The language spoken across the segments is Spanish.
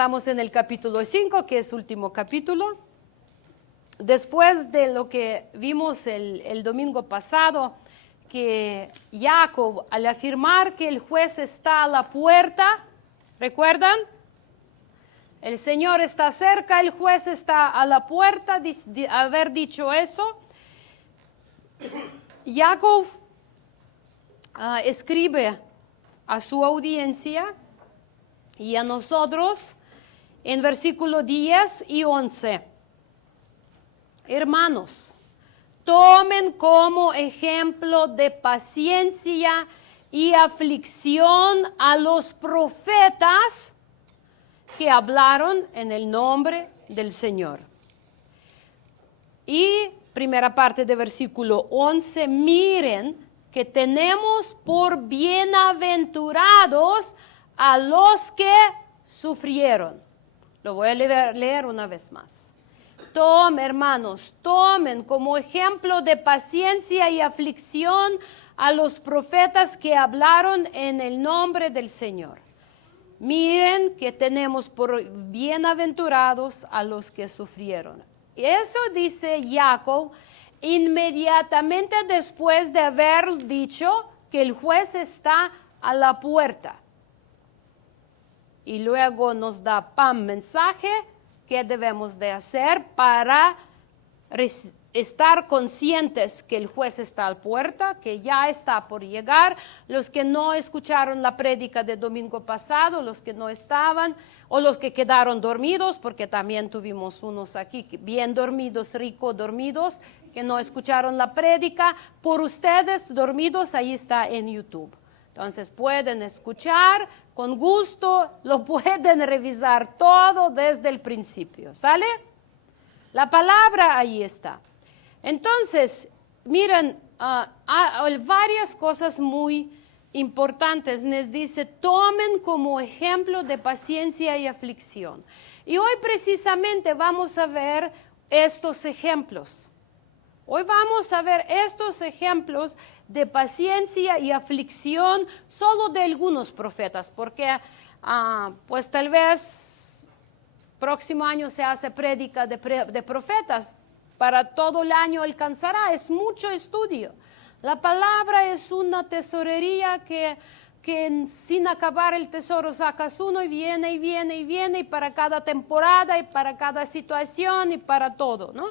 estamos en el capítulo 5, que es último capítulo. Después de lo que vimos el domingo pasado, que Jacob, al afirmar que el juez está a la puerta, ¿recuerdan? El Señor está cerca, el juez está a la puerta, haber dicho eso. Jacob escribe a su audiencia y a nosotros en versículos 10 y 11. Hermanos, tomen como ejemplo de paciencia y aflicción a los profetas que hablaron en el nombre del Señor. Y primera parte de versículo 11, miren que tenemos por bienaventurados a los que sufrieron. Lo voy a leer una vez más. Tomen, hermanos, tomen como ejemplo de paciencia y aflicción a los profetas que hablaron en el nombre del Señor. Miren que tenemos por bienaventurados a los que sufrieron. Eso dice Jacob inmediatamente después de haber dicho que el juez está a la puerta. Y luego nos da mensaje que debemos de hacer para estar conscientes que el juez está a la puerta, que ya está por llegar. Los que no escucharon la prédica de domingo pasado, los que no estaban, o los que quedaron dormidos, porque también tuvimos unos aquí bien dormidos, rico dormidos, que no escucharon la prédica, por ustedes dormidos, ahí está en YouTube. Entonces pueden escuchar con gusto, lo pueden revisar todo desde el principio, ¿sale? La palabra ahí está. Entonces, miren, varias cosas muy importantes. Les dice, tomen como ejemplo de paciencia y aflicción. Y hoy precisamente vamos a ver estos ejemplos. Hoy vamos a ver estos ejemplos de paciencia y aflicción solo de algunos profetas, porque pues tal vez próximo año se hace prédica de profetas, para todo el año alcanzará, es mucho estudio. La palabra es una tesorería que sin acabar el tesoro sacas uno y viene y viene y viene, y para cada temporada y para cada situación y para todo, ¿no?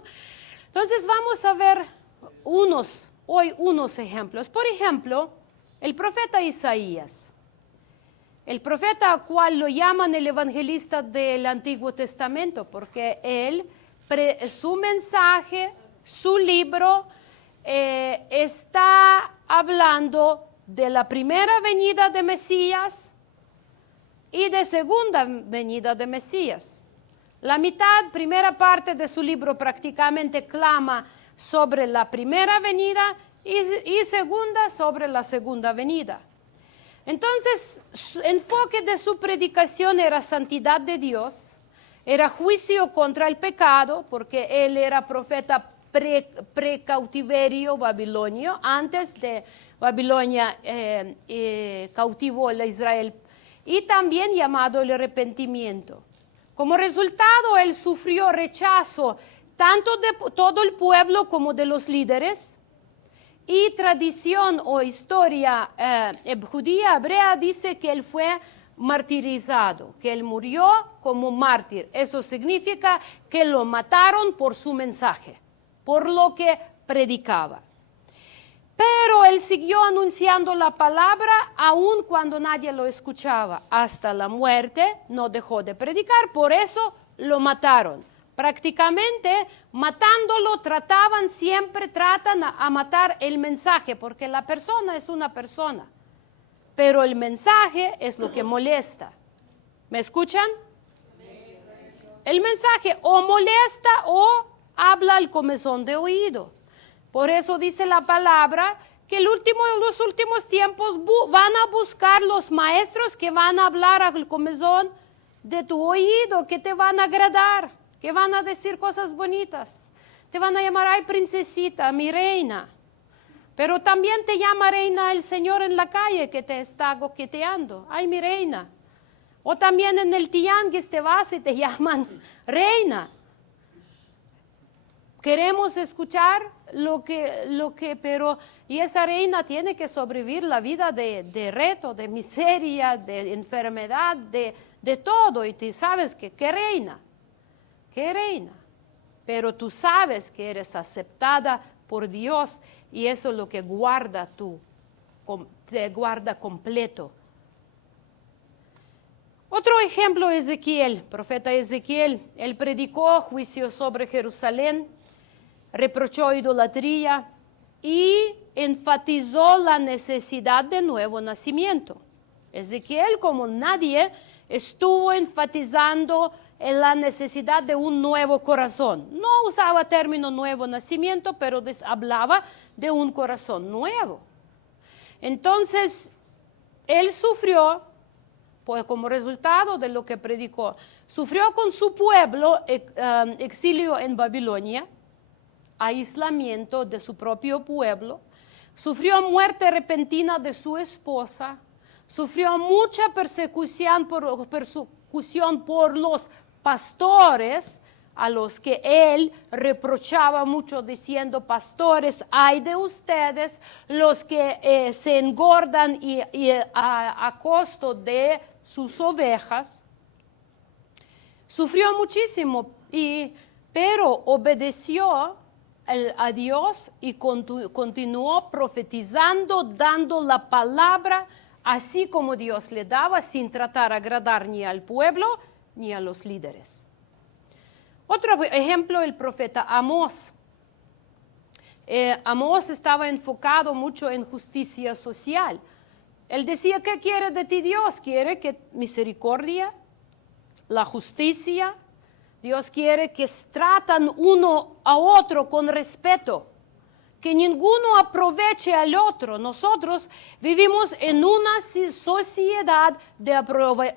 Entonces vamos a ver hoy unos ejemplos. Por ejemplo, el profeta Isaías. El profeta al cual lo llaman el evangelista del Antiguo Testamento, porque él, su mensaje, su libro, está hablando de la primera venida de Mesías y de segunda venida de Mesías. La primera parte de su libro prácticamente clama sobre la primera venida y segunda sobre la segunda venida. Entonces, el enfoque de su predicación era santidad de Dios, era juicio contra el pecado, porque él era profeta pre-cautiverio babilonio, antes de Babilonia cautivó a Israel, y también llamado el arrepentimiento. Como resultado, él sufrió rechazo tanto de todo el pueblo como de los líderes. Y tradición o historia judía hebrea dice que él fue martirizado, que él murió como mártir. Eso significa que lo mataron por su mensaje, por lo que predicaba. Pero él siguió anunciando la palabra aun cuando nadie lo escuchaba. Hasta la muerte no dejó de predicar, por eso lo mataron. Prácticamente matándolo tratan a matar el mensaje, porque la persona es una persona, pero el mensaje es lo que molesta. ¿Me escuchan? El mensaje o molesta o habla al comezón de oído. Por eso dice la palabra que los últimos tiempos van a buscar los maestros que van a hablar al comezón de tu oído, que te van a agradar, que van a decir cosas bonitas. Te van a llamar, ay, princesita, mi reina. Pero también te llama reina el Señor en la calle que te está coqueteando. Ay, mi reina. O también en el tianguis te vas y te llaman reina. Queremos escuchar pero y esa reina tiene que sobrevivir la vida de reto, de miseria, de enfermedad, de todo. Y tú sabes que, ¿qué reina? Pero tú sabes que eres aceptada por Dios y eso es lo que te guarda completo. Otro ejemplo, Ezequiel, profeta Ezequiel, él predicó juicio sobre Jerusalén, reprochó idolatría y enfatizó la necesidad de nuevo nacimiento. Ezequiel, como nadie, estuvo enfatizando en la necesidad de un nuevo corazón. No usaba término nuevo nacimiento, pero hablaba de un corazón nuevo. Entonces, él sufrió, pues como resultado de lo que predicó, sufrió con su pueblo exilio en Babilonia, aislamiento de su propio pueblo, sufrió muerte repentina de su esposa, sufrió mucha persecución por los pastores, a los que él reprochaba mucho diciendo: pastores, ay de ustedes, los que se engordan a costo de sus ovejas. Sufrió muchísimo, pero obedeció a Dios y continuó profetizando, dando la palabra así como Dios le daba, sin tratar de agradar ni al pueblo ni a los líderes. Otro ejemplo, el profeta Amós. Amós estaba enfocado mucho en justicia social. Él decía: ¿qué quiere de ti Dios? Quiere que misericordia, la justicia. Dios quiere que tratan uno a otro con respeto, que ninguno aproveche al otro. Nosotros vivimos en una sociedad de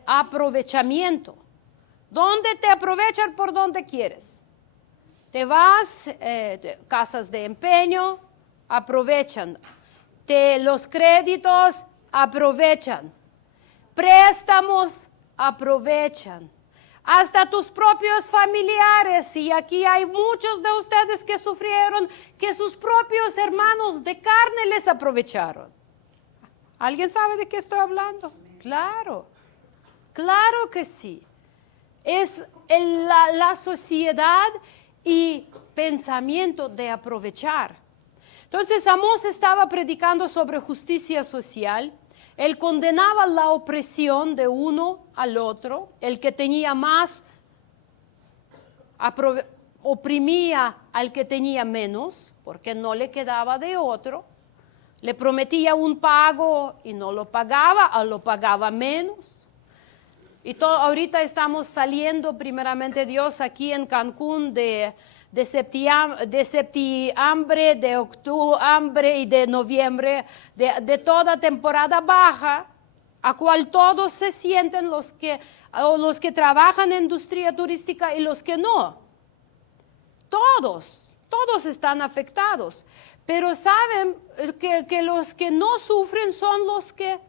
aprovechamiento, donde te aprovechan por donde quieres. Te vas, casas de empeño, aprovechan. Los créditos, aprovechan. Préstamos, aprovechan. Hasta tus propios familiares, y aquí hay muchos de ustedes que sufrieron que sus propios hermanos de carne les aprovecharon. ¿Alguien sabe de qué estoy hablando? Claro, claro que sí. Es la sociedad y pensamiento de aprovechar. Entonces Amós estaba predicando sobre justicia social. Él condenaba la opresión de uno al otro. El que tenía más oprimía al que tenía menos, porque no le quedaba de otro. Le prometía un pago y no lo pagaba, o lo pagaba menos. Y ahorita estamos saliendo, primeramente Dios, aquí en Cancún de septiembre, de octubre y de noviembre, de toda temporada baja, a cual todos se sienten, los que trabajan en industria turística y los que no. Todos están afectados. Pero saben que los que no sufren son los que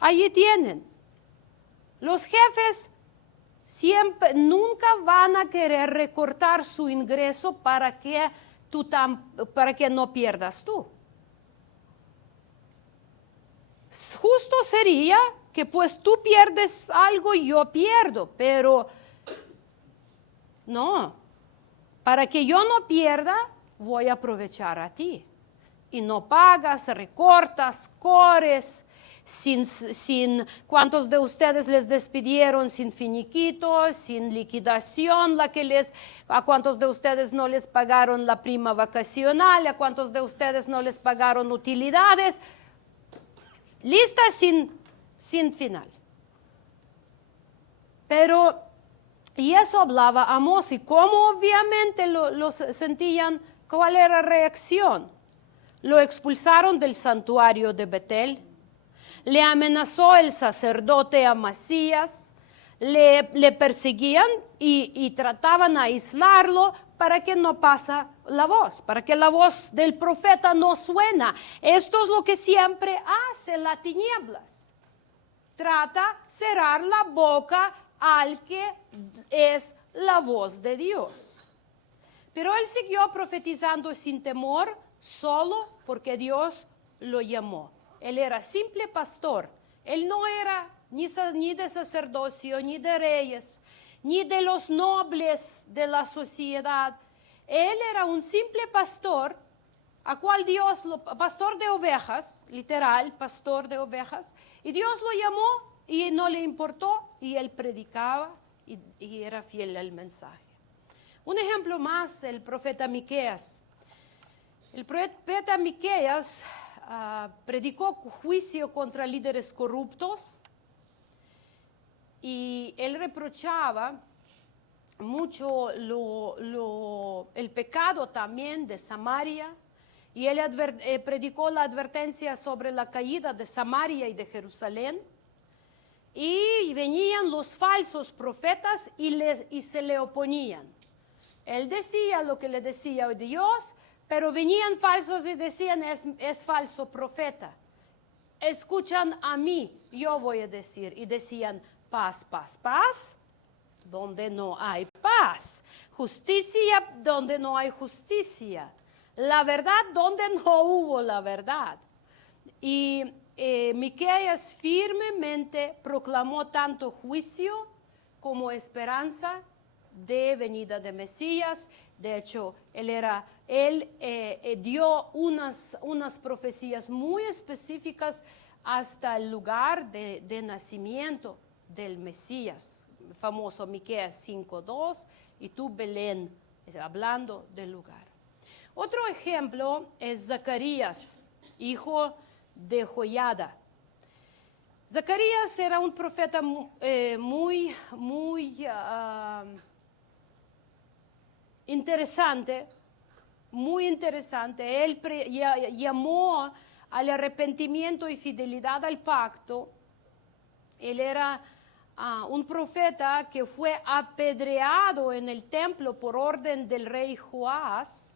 allí tienen. Los jefes nunca van a querer recortar su ingreso para que no pierdas tú. Justo sería que pues tú pierdes algo y yo pierdo, pero no. Para que yo no pierda, voy a aprovechar a ti. Y no pagas, recortas, corres. ¿Cuántos de ustedes les despidieron sin finiquito, sin liquidación? ¿A cuántos de ustedes no les pagaron la prima vacacional? ¿A cuántos de ustedes no les pagaron utilidades? Lista sin final. Y eso hablaba Amós, y cómo obviamente los sentían, ¿cuál era la reacción? Lo expulsaron del santuario de Betel. Le amenazó el sacerdote Amasías, le perseguían y trataban de aislarlo para que no pasa la voz, para que la voz del profeta no suena. Esto es lo que siempre hace las tinieblas. trata cerrar la boca al que es la voz de Dios. Pero él siguió profetizando sin temor, solo porque Dios lo llamó. Él era simple pastor. Él no era ni de sacerdocio, ni de reyes, ni de los nobles de la sociedad. Él era un simple pastor, a cual Dios, pastor de ovejas, literal, pastor de ovejas, y Dios lo llamó y no le importó, y él predicaba y era fiel al mensaje. Un ejemplo más, el profeta Miqueas. El profeta Miqueas predicó juicio contra líderes corruptos y él reprochaba mucho el pecado también de Samaria, y él predicó la advertencia sobre la caída de Samaria y de Jerusalén. Y venían los falsos profetas y se le oponían. Él decía lo que le decía Dios, pero venían falsos y decían, es falso profeta. Escuchan a mí, yo voy a decir. Y decían, paz, paz, paz, donde no hay paz. Justicia, donde no hay justicia. La verdad, donde no hubo la verdad. Y Miqueas firmemente proclamó tanto juicio como esperanza de venida de Mesías. De hecho, él dio unas profecías muy específicas hasta el lugar de nacimiento del Mesías, el famoso Miqueas 5:2, y tú, Belén, hablando del lugar. Otro ejemplo es Zacarías, hijo de Joiada. Zacarías era un profeta muy interesante, muy interesante. Él llamó al arrepentimiento y fidelidad al pacto. Él era un profeta que fue apedreado en el templo por orden del rey Joás.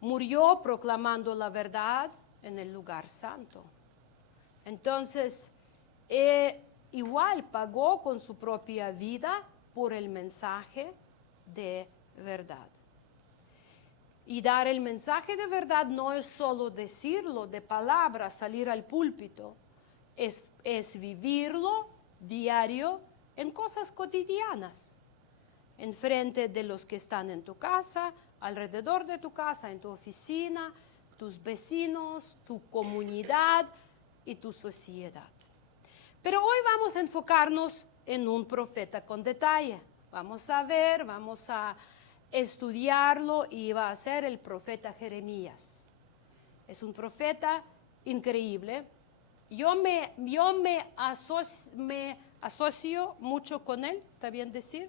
Murió proclamando la verdad en el lugar santo. Entonces, igual pagó con su propia vida por el mensaje de verdad. Y dar el mensaje de verdad no es solo decirlo de palabras, salir al púlpito, es vivirlo diario en cosas cotidianas, en frente de los que están en tu casa, alrededor de tu casa, en tu oficina, tus vecinos, tu comunidad y tu sociedad. Pero hoy vamos a enfocarnos en un profeta con detalle. Vamos a ver, vamos a estudiarlo, y va a ser el profeta Jeremías. Es un profeta increíble. Yo me asocio mucho con él, ¿está bien decir?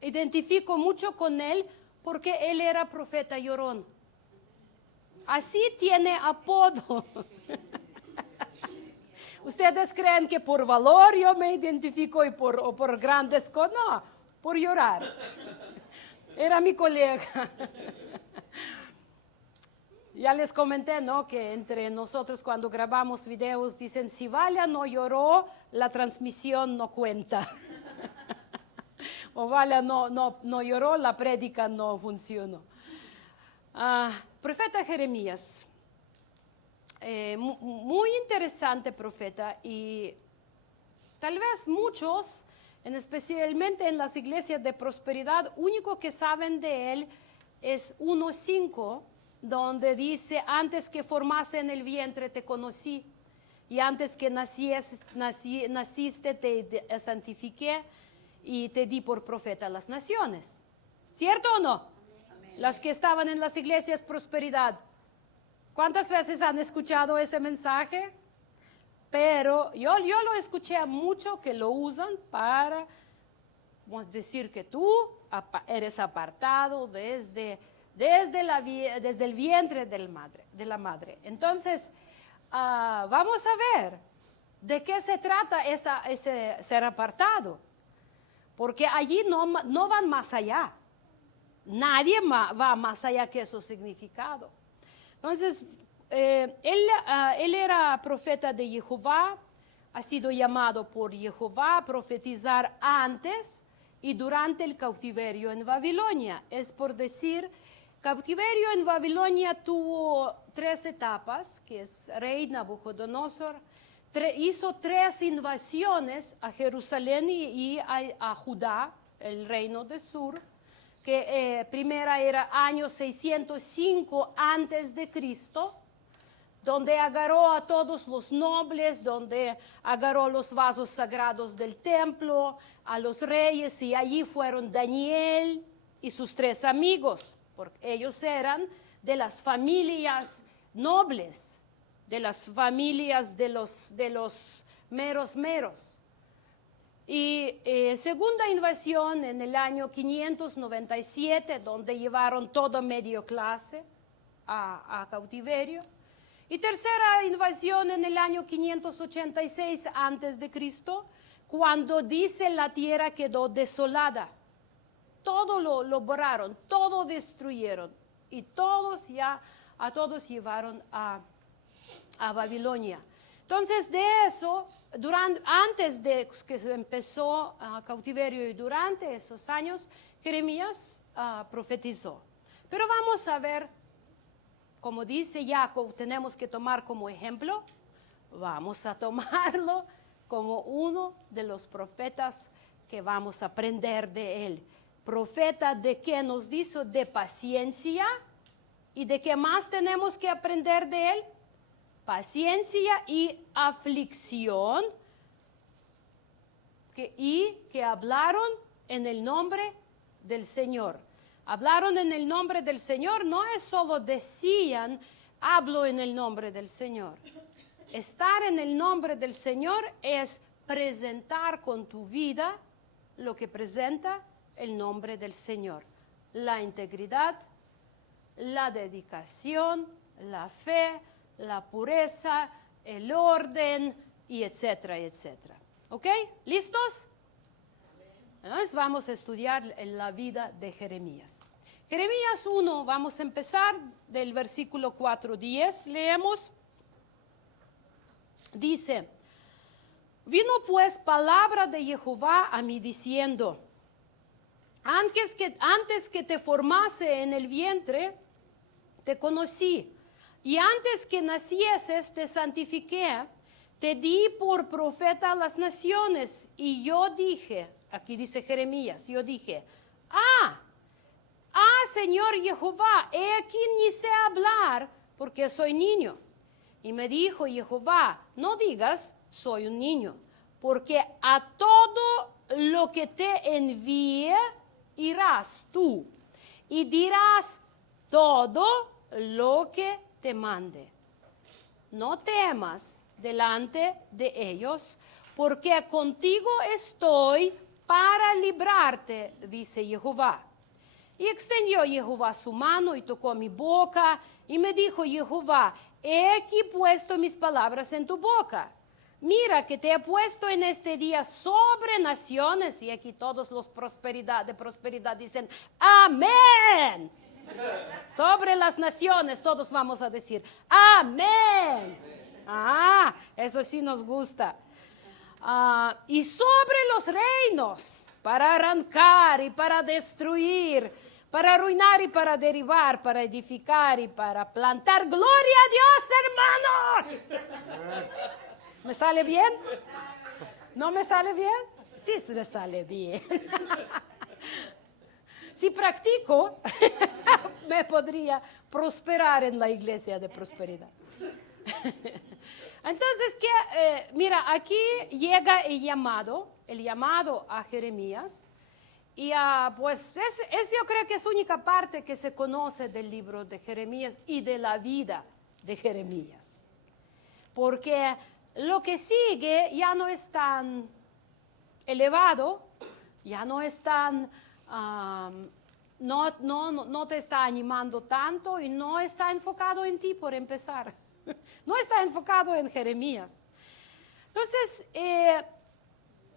Identifico mucho con él porque él era profeta llorón. Así tiene apodo. ¿Ustedes creen que por valor yo me identifico o por grandes cosas? No, por llorar. Era mi colega. Ya les comenté, ¿no?, que entre nosotros cuando grabamos videos dicen, si Valia no lloró, la transmisión no cuenta. O Valia no lloró, la prédica no funcionó. Profeta Jeremías, muy interesante profeta, y tal vez muchos, especialmente en las iglesias de prosperidad, único que saben de él es 1:5, donde dice, antes que formase en el vientre te conocí, y antes que naciste te santifiqué y te di por profeta a las naciones. ¿Cierto o no? Amén. Las que estaban en las iglesias prosperidad, ¿cuántas veces han escuchado ese mensaje? Pero yo lo escuché mucho, que lo usan para decir que tú eres apartado desde el vientre de la madre. Entonces, vamos a ver de qué se trata ese ser apartado, porque allí no van más allá. Nadie va más allá que su significado. Entonces, él era profeta de Jehová, ha sido llamado por Jehová a profetizar antes y durante el cautiverio en Babilonia. Es por decir, cautiverio en Babilonia tuvo 3 etapas, que es rey Nabucodonosor, hizo 3 invasiones a Jerusalén y a Judá, el reino del sur, que primera era año 605 antes de Cristo, donde agarró a todos los nobles, donde agarró los vasos sagrados del templo, a los reyes, y allí fueron Daniel y sus 3 amigos, porque ellos eran de las familias nobles, de las familias de los meros. Y segunda invasión en el año 597, donde llevaron toda media clase a cautiverio. Y tercera invasión en el año 586 antes de Cristo, cuando dice la tierra quedó desolada. Todo lo borraron, todo destruyeron y a todos llevaron a Babilonia. Entonces de eso, antes de que se empezó cautiverio y durante esos años, Jeremías profetizó. Pero vamos a ver, como dice Jacob, tenemos que tomar como ejemplo, vamos a tomarlo como uno de los profetas que vamos a aprender de él. Profeta de que nos dice de paciencia y de qué más tenemos que aprender de él. Paciencia y aflicción que hablaron en el nombre del Señor. Hablaron en el nombre del Señor, no es solo decían, hablo en el nombre del Señor. Estar en el nombre del Señor es presentar con tu vida lo que presenta el nombre del Señor. La integridad, la dedicación, la fe, la pureza, el orden, y etcétera, etcétera. ¿Ok? ¿Listos? Entonces vamos a estudiar la vida de Jeremías. Jeremías 1, vamos a empezar del versículo 4:10, leemos. Dice, vino pues palabra de Jehová a mí diciendo, antes que te formase en el vientre, te conocí, y antes que nacieses te santifiqué, te di por profeta a las naciones, y yo dije, aquí dice Jeremías, yo dije, Señor Jehová, he aquí ni sé hablar, porque soy niño. Y me dijo Jehová, no digas, soy un niño, porque a todo lo que te envíe, irás tú, y dirás todo lo que te mande. No temas delante de ellos, porque contigo estoy para librarte, dice Jehová. Y extendió Jehová su mano y tocó mi boca, y me dijo Jehová, he aquí puesto mis palabras en tu boca. Mira que te he puesto en este día sobre naciones, y aquí todos los de prosperidad dicen, amén. Sobre las naciones todos vamos a decir, amén. Eso sí nos gusta. Y sobre los reinos, para arrancar y para destruir, para arruinar y para derribar, para edificar y para plantar. ¡Gloria a Dios, hermanos! ¿Me sale bien? ¿No me sale bien? Sí, me sale bien. Si practico, me podría prosperar en la iglesia de prosperidad. Entonces, mira, aquí llega el llamado a Jeremías, y pues yo creo que es la única parte que se conoce del libro de Jeremías y de la vida de Jeremías. Porque lo que sigue ya no es tan elevado, ya no es tan, no te está animando tanto y no está enfocado en ti por empezar. No está enfocado en Jeremías. Entonces,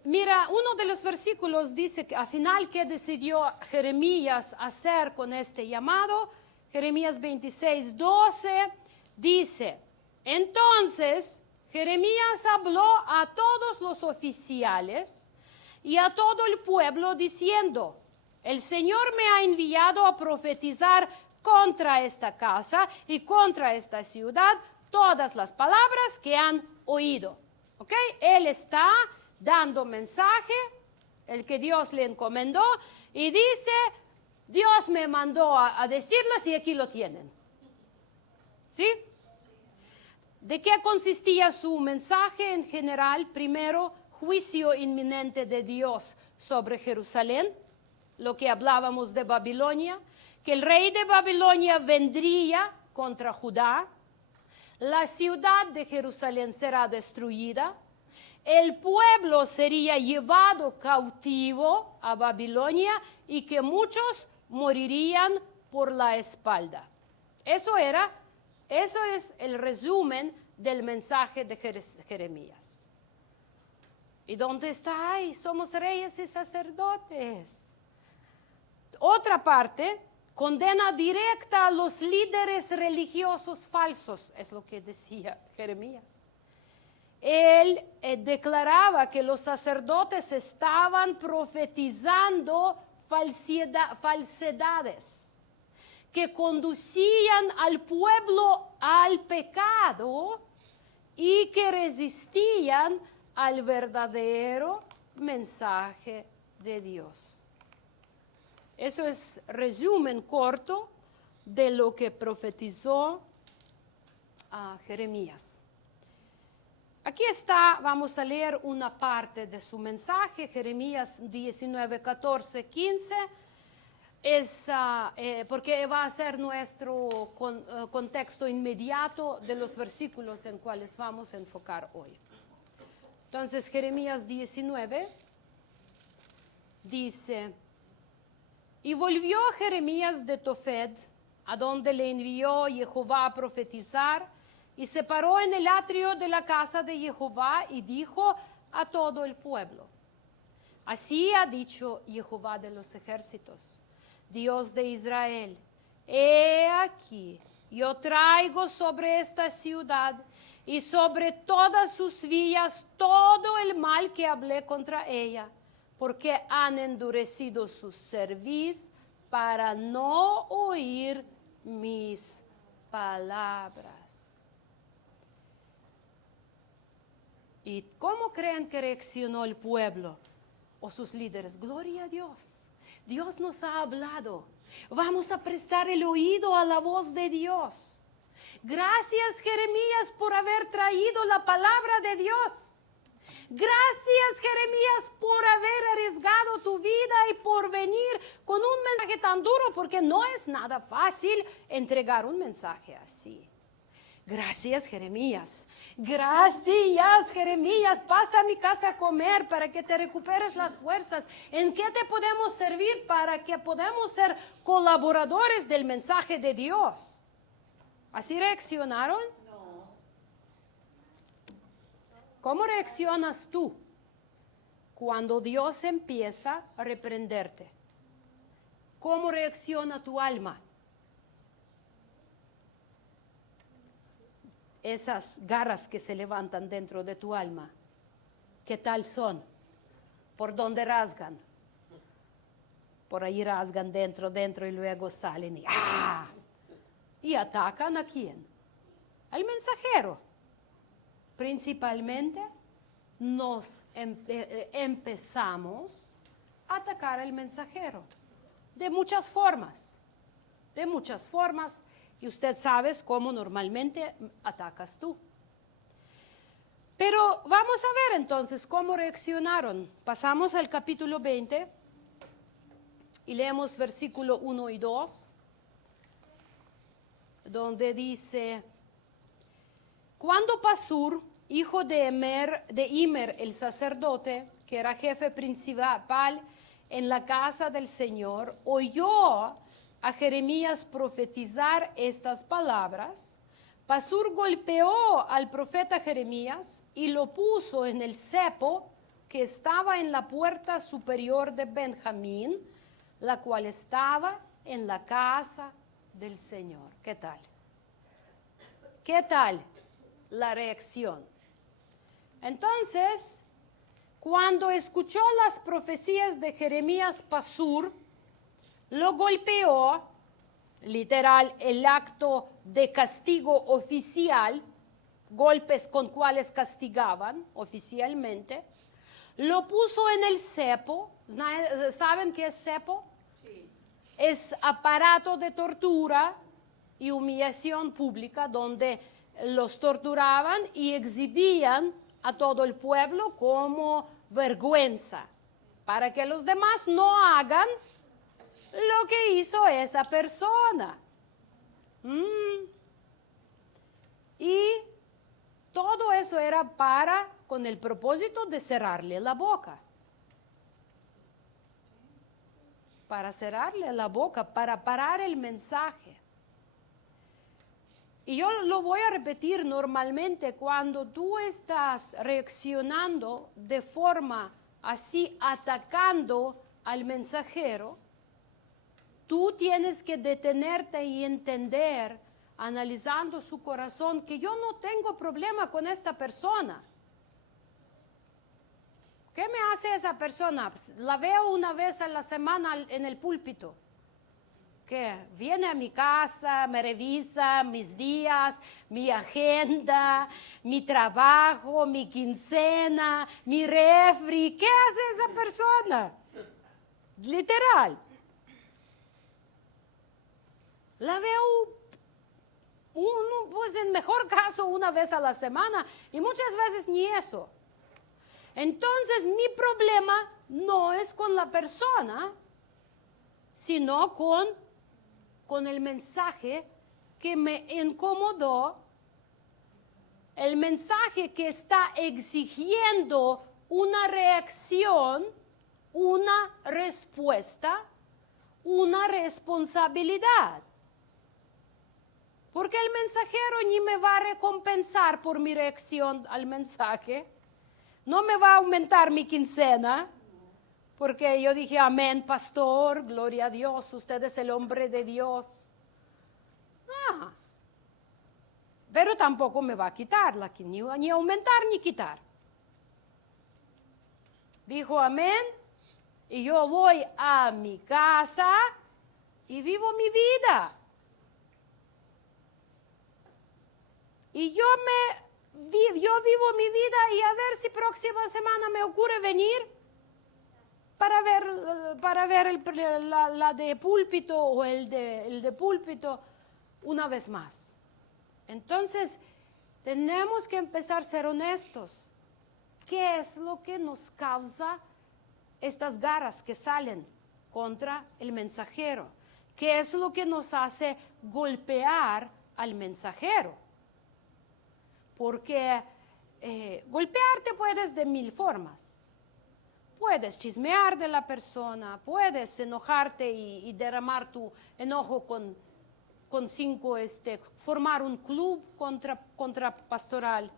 mira, uno de los versículos dice que al final, ¿qué decidió Jeremías hacer con este llamado? Jeremías 26:12 Dice, entonces Jeremías habló a todos los oficiales y a todo el pueblo diciendo, el Señor me ha enviado a profetizar contra esta casa y contra esta ciudad todas las palabras que han oído. ¿Ok? Él está dando mensaje, el que Dios le encomendó, y dice, Dios me mandó a decirlas y aquí lo tienen. ¿Sí? ¿De qué consistía su mensaje en general? Primero, juicio inminente de Dios sobre Jerusalén, lo que hablábamos de Babilonia, que el rey de Babilonia vendría contra Judá, la ciudad de Jerusalén será destruida, el pueblo sería llevado cautivo a Babilonia y que muchos morirían por la espalda. Eso es el resumen del mensaje de Jeremías. ¿Y dónde está ahí? Somos reyes y sacerdotes. Otra parte, condena directa a los líderes religiosos falsos, es lo que decía Jeremías. Él declaraba que los sacerdotes estaban profetizando falsedades que conducían al pueblo al pecado y que resistían al verdadero mensaje de Dios. Eso es resumen corto de lo que profetizó Jeremías. Aquí está, vamos a leer una parte de su mensaje, Jeremías 19, 14, 15. Porque va a ser nuestro contexto inmediato de los versículos en cuales vamos a enfocar hoy. Entonces, Jeremías 19 dice, y volvió Jeremías de Tofet, a donde le envió Jehová a profetizar, y se paró en el atrio de la casa de Jehová y dijo a todo el pueblo, así ha dicho Jehová de los ejércitos, Dios de Israel, he aquí, yo traigo sobre esta ciudad y sobre todas sus villas todo el mal que hablé contra ella, porque han endurecido su cerviz para no oír mis palabras. ¿Y cómo creen que reaccionó el pueblo o sus líderes? Gloria a Dios. Dios nos ha hablado. Vamos a prestar el oído a la voz de Dios. Gracias, Jeremías, por haber traído la palabra de Dios. Gracias, Jeremías, por haber arriesgado tu vida y por venir con un mensaje tan duro, porque no es nada fácil entregar un mensaje así. Gracias, Jeremías. Gracias, Jeremías. Pasa a mi casa a comer para que te recuperes las fuerzas. ¿En qué te podemos servir para que podamos ser colaboradores del mensaje de Dios? ¿Así reaccionaron? No. ¿Cómo reaccionas tú cuando Dios empieza a reprenderte? ¿Cómo reacciona tu alma? Esas garras que se levantan dentro de tu alma, ¿qué tal son? ¿Por dónde rasgan? Por ahí rasgan dentro y luego salen y atacan ¿a quién? Al mensajero. Principalmente nos empezamos a atacar al mensajero de muchas formas, y usted sabe cómo normalmente atacas tú. Pero vamos a ver entonces cómo reaccionaron. Pasamos al capítulo 20 y leemos versículo 1 y 2, donde dice, cuando Pasur, hijo de Immer el sacerdote, que era jefe principal en la casa del Señor, oyó a Jeremías profetizar estas palabras, Pasur golpeó al profeta Jeremías y lo puso en el cepo que estaba en la puerta superior de Benjamín, la cual estaba en la casa del Señor. ¿Qué tal? ¿Qué tal la reacción? Entonces, cuando escuchó las profecías de Jeremías Pasur, lo golpeó, literal, el acto de castigo oficial, golpes con cuales castigaban oficialmente, lo puso en el cepo. ¿Saben qué es cepo? Sí. Es aparato de tortura y humillación pública donde los torturaban y exhibían a todo el pueblo como vergüenza, para que los demás no hagan lo que hizo esa persona. Y todo eso era con el propósito de cerrarle la boca. Para cerrarle la boca, para parar el mensaje. Y yo lo voy a repetir normalmente, cuando tú estás reaccionando de forma así, atacando al mensajero, tú tienes que detenerte y entender, analizando su corazón, que yo no tengo problema con esta persona. ¿Qué me hace esa persona? La veo una vez a la semana en el púlpito. Que viene a mi casa, me revisa mis días, mi agenda, mi trabajo, mi quincena, mi refri. ¿Qué hace esa persona? Literal. La veo, pues en mejor caso, una vez a la semana y muchas veces ni eso. Entonces mi problema no es con la persona, sino con el mensaje que me incomodó, el mensaje que está exigiendo una reacción, una respuesta, una responsabilidad. Porque el mensajero ni me va a recompensar por mi reacción al mensaje, no me va a aumentar mi quincena, porque yo dije, amén, pastor, gloria a Dios, usted es el hombre de Dios. Pero tampoco me va a quitar, ni aumentar ni quitar. Dijo amén, y yo voy a mi casa y vivo mi vida. Y yo vivo mi vida y a ver si próxima semana me ocurre venir para ver la de púlpito o el de púlpito una vez más. Entonces, tenemos que empezar a ser honestos. ¿Qué es lo que nos causa estas garras que salen contra el mensajero? ¿Qué es lo que nos hace golpear al mensajero? Porque golpearte puedes de 1000 formas. Puedes chismear de la persona, puedes enojarte y derramar tu enojo con 5, formar un club contra pastoral,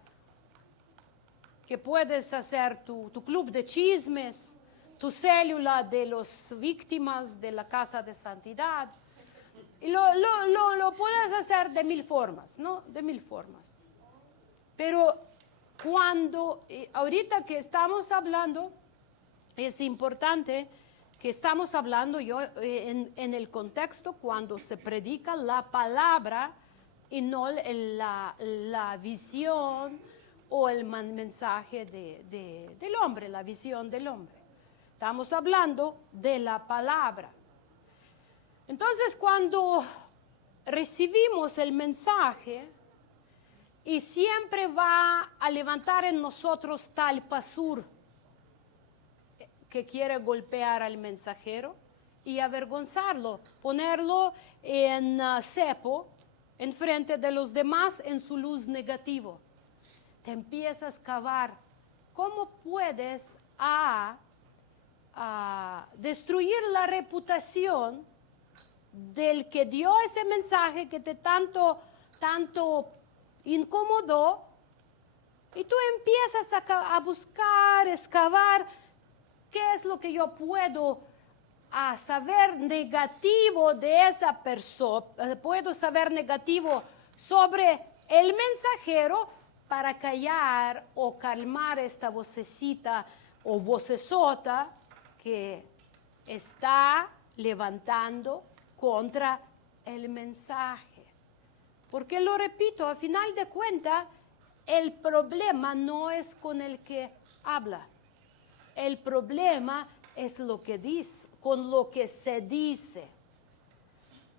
que puedes hacer tu club de chismes, tu célula de las víctimas de la casa de santidad. Y lo puedes hacer de 1000 formas, ¿no? De 1000 formas. Pero ahorita que estamos hablando, es importante que estamos hablando en el contexto cuando se predica la palabra y no la visión o el mensaje del hombre, la visión del hombre. Estamos hablando de la palabra. Entonces, cuando recibimos el mensaje, y siempre va a levantar en nosotros tal pasur que quiere golpear al mensajero y avergonzarlo, ponerlo en cepo, en frente de los demás, en su luz negativo. Te empiezas a cavar. ¿Cómo puedes destruir la reputación del que dio ese mensaje que te tanto incomodó? Y tú empiezas a buscar, excavar, ¿qué es lo que yo puedo saber negativo de esa persona? Puedo saber negativo sobre el mensajero, para callar o calmar esta vocecita o vocesota que está levantando contra el mensaje. Porque lo repito, a final de cuentas, el problema no es con el que habla. El problema es lo que dice, con lo que se dice.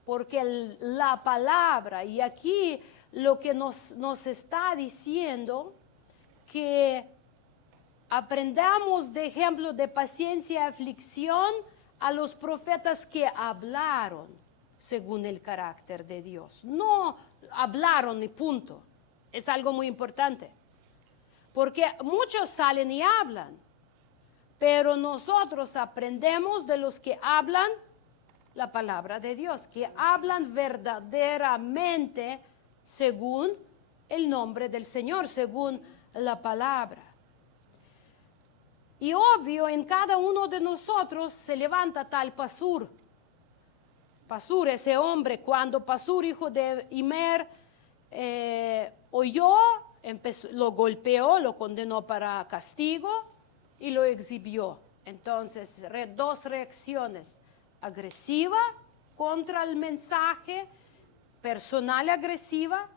Porque la palabra, y aquí lo que nos está diciendo, que aprendamos de ejemplo de paciencia y aflicción a los profetas que hablaron según el carácter de Dios. No hablaron y punto. Es algo muy importante. Porque muchos salen y hablan, pero nosotros aprendemos de los que hablan la palabra de Dios, que hablan verdaderamente según el nombre del Señor, según la palabra. Y obvio, en cada uno de nosotros se levanta tal Pasur. Pasur, ese hombre, cuando Pasur, hijo de Imer, oyó, lo golpeó, lo condenó para castigo y lo exhibió. Entonces, dos reacciones: agresiva contra el mensaje, personal agresiva,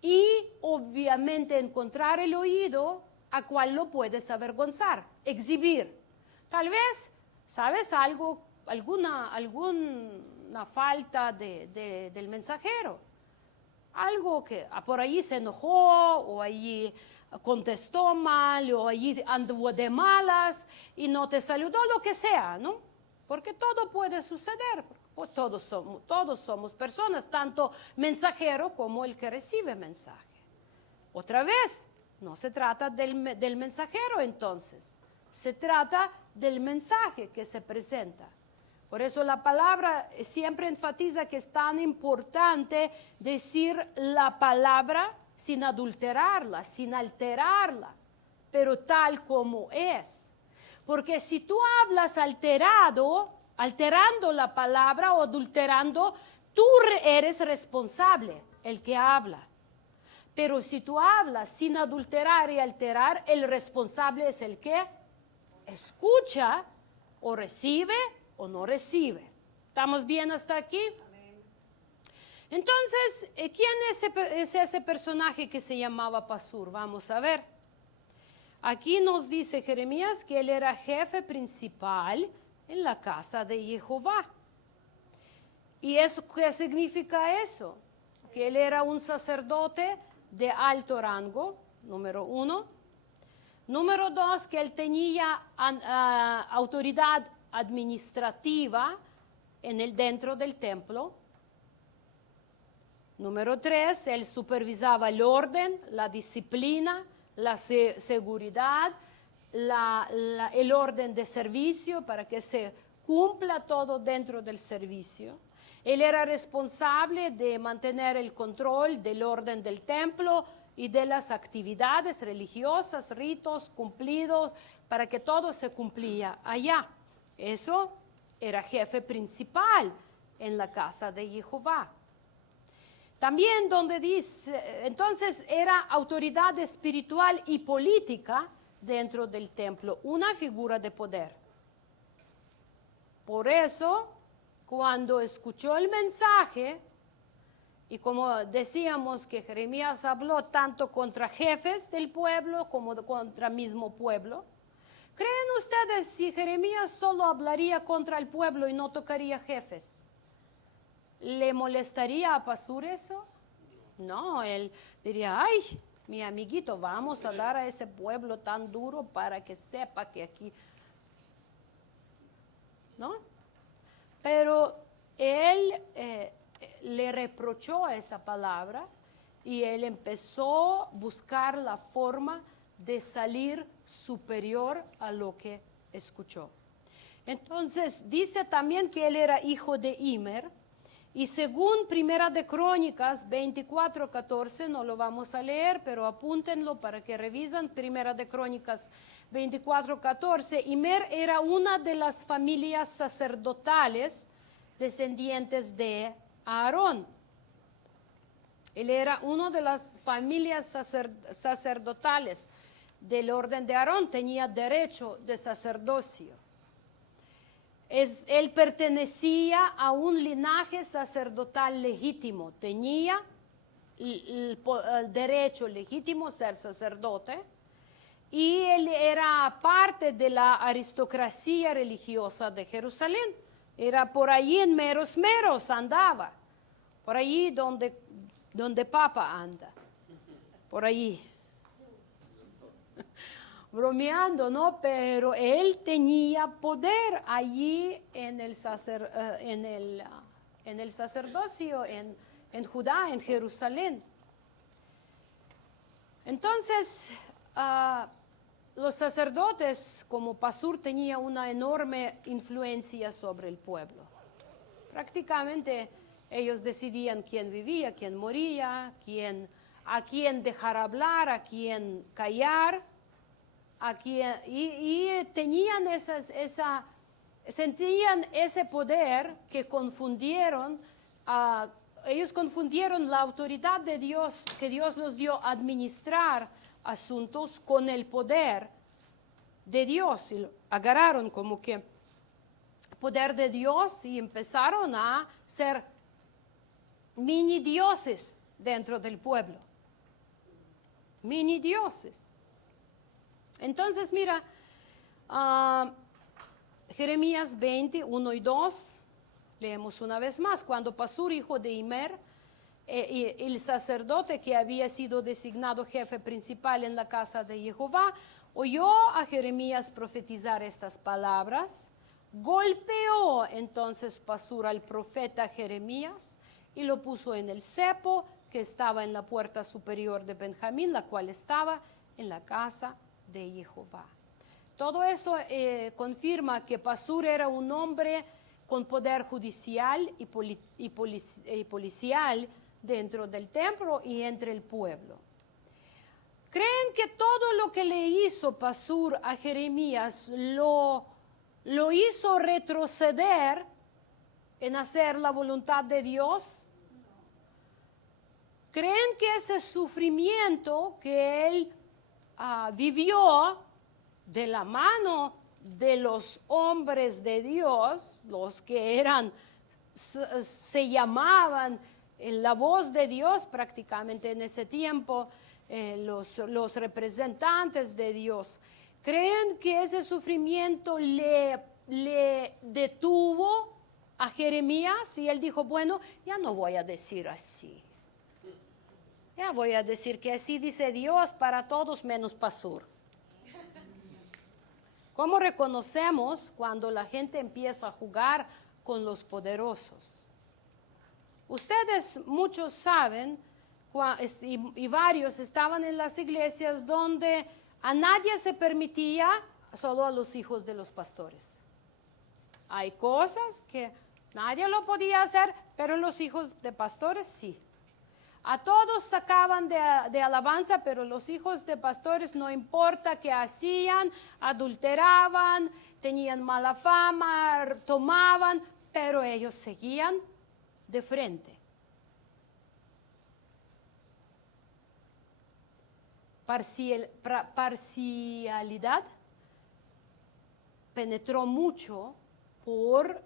y obviamente encontrar el oído a cual lo puedes avergonzar, exhibir. Tal vez, ¿sabes algo? Alguna falta del mensajero. Algo que por ahí se enojó, o allí contestó mal, o allí anduvo de malas y no te saludó, lo que sea, ¿no? Porque todo puede suceder. Todos somos personas, tanto mensajero como el que recibe mensaje. Otra vez, no se trata del mensajero entonces, se trata del mensaje que se presenta. Por eso la palabra siempre enfatiza que es tan importante decir la palabra sin adulterarla, sin alterarla, pero tal como es. Porque si tú hablas alterando la palabra o adulterando, tú eres responsable, el que habla. Pero si tú hablas sin adulterar y alterar, el responsable es el que escucha o recibe o no recibe. ¿Estamos bien hasta aquí? Entonces, ¿quién es ese personaje que se llamaba Pasur? Vamos a ver. Aquí nos dice Jeremías que él era jefe principal en la casa de Jehová. ¿Y eso qué significa eso? Que él era un sacerdote de alto rango, número 1. Número 2, que él tenía autoridad administrativa dentro del templo. Número 3, él supervisaba el orden, la disciplina, la seguridad, el orden de servicio para que se cumpla todo dentro del servicio. Él era responsable de mantener el control del orden del templo y de las actividades religiosas, ritos cumplidos, para que todo se cumplía allá. Eso era jefe principal en la casa de Jehová. También donde dice, entonces era autoridad espiritual y política dentro del templo, una figura de poder. Por eso, cuando escuchó el mensaje, y como decíamos que Jeremías habló tanto contra jefes del pueblo como contra el mismo pueblo, ¿creen ustedes si Jeremías solo hablaría contra el pueblo y no tocaría jefes? ¿Le molestaría a Pasur eso? No, él diría, ay, mi amiguito, vamos a dar a ese pueblo tan duro para que sepa que aquí, ¿no? Pero él le reprochó esa palabra y él empezó a buscar la forma de salir superior a lo que escuchó. Entonces dice también que él era hijo de Imer. Y según Primera de Crónicas 24:14, no lo vamos a leer, pero apúntenlo para que revisen. Primera de Crónicas 24:14, Imer era una de las familias sacerdotales descendientes de Aarón. Él era uno de las familias sacerdotales del orden de Aarón, tenía derecho de sacerdocio. Él pertenecía a un linaje sacerdotal legítimo, tenía el derecho legítimo a ser sacerdote y él era parte de la aristocracia religiosa de Jerusalén. Era por allí en meros andaba, por allí donde Papa anda, por allí. Bromeando, ¿no? Pero él tenía poder allí en el sacerdocio, en Judá, en Jerusalén. Entonces, los sacerdotes, como Pasur, tenía una enorme influencia sobre el pueblo. Prácticamente ellos decidían quién vivía, quién moría, a quién dejar hablar, a quién callar. Y tenían sentían ese poder que ellos confundieron la autoridad de Dios, que Dios los dio a administrar asuntos, con el poder de Dios. Y lo agarraron como que poder de Dios y empezaron a ser mini dioses dentro del pueblo. Mini dioses. Entonces, mira, Jeremías 20, 1 y 2, leemos una vez más. Cuando Pasur, hijo de Immer, el sacerdote que había sido designado jefe principal en la casa de Jehová, oyó a Jeremías profetizar estas palabras, golpeó entonces Pasur al profeta Jeremías y lo puso en el cepo que estaba en la puerta superior de Benjamín, la cual estaba en la casa de Jehová. Todo eso confirma que Pasur era un hombre con poder judicial y policial dentro del templo y entre el pueblo. ¿Creen que todo lo que le hizo Pasur a Jeremías lo hizo retroceder en hacer la voluntad de Dios? ¿Creen que ese sufrimiento que él vivió de la mano de los hombres de Dios, los que se llamaban la voz de Dios prácticamente en ese tiempo, los representantes de Dios, creen que ese sufrimiento le detuvo a Jeremías y él dijo, bueno, ya no voy a decir así? Ya voy a decir que así dice Dios para todos menos Pasur. ¿Cómo reconocemos cuando la gente empieza a jugar con los poderosos? Ustedes muchos saben, y varios estaban en las iglesias donde a nadie se permitía, solo a los hijos de los pastores. Hay cosas que nadie lo podía hacer, pero los hijos de pastores sí. A todos sacaban de alabanza, pero los hijos de pastores no importa qué hacían, adulteraban, tenían mala fama, tomaban, pero ellos seguían de frente. Parcialidad penetró mucho por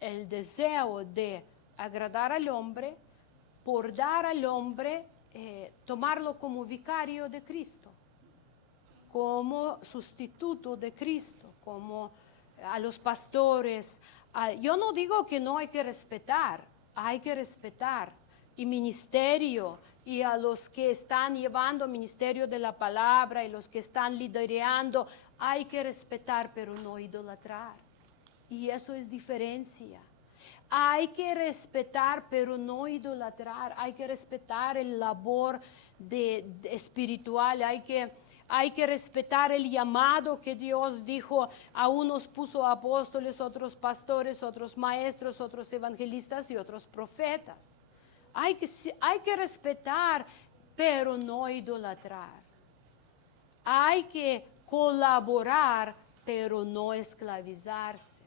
el deseo de agradar al hombre, por dar al hombre, tomarlo como vicario de Cristo, como sustituto de Cristo, como a los pastores. Yo no digo que no hay que respetar y ministerio, y a los que están llevando ministerio de la palabra y los que están liderando, hay que respetar, pero no idolatrar. Y eso es diferencia. Hay que respetar, pero no idolatrar. Hay que respetar el labor espiritual. Hay que respetar el llamado que Dios dijo. A unos puso apóstoles, otros pastores, otros maestros, otros evangelistas y otros profetas. Hay que respetar, pero no idolatrar. Hay que colaborar, pero no esclavizarse.